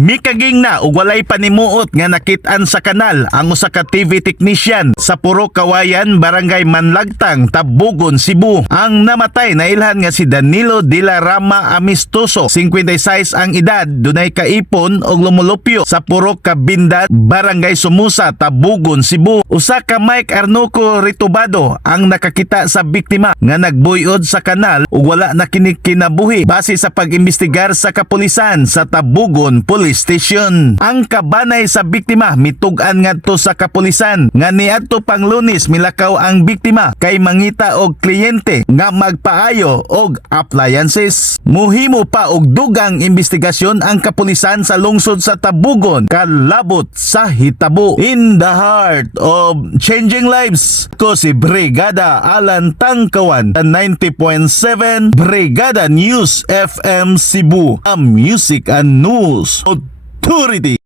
Mikaging na ug walay panimuot nga nakit-an sa kanal ang usa ka TV technician sa Puro Kawayan, Barangay Manlagtang, Tabugon, Cebu. Ang namatay na ilhan nga si Danilo de la Rama Amistoso, 56 ang edad, dunay kaipon og lumulupyo sa Puro Kabinda, Barangay Sumusa, Tabugon, Cebu. Usa ka Mike Arnuco Ritubado ang nakakita sa biktima nga nagbuyod sa kanal ug wala na kinabuhi base sa pag-imbestigar sa kapulisan sa Tabugon Police Station. Ang kabanay sa biktima mitug-an ngadto sa kapulisan nga niadto pang Lunes milakaw ang biktima kay mangita og kliyente nga magpaayo og appliances. Muhimo pa og dugang investigasyon ang kapulisan sa lungsod sa Tabugon kalabot sa hitabo. In the heart of changing lives, ko si Brigada Alan Tangkawan, 90.7 Brigada News FM Cebu, a music and news authority.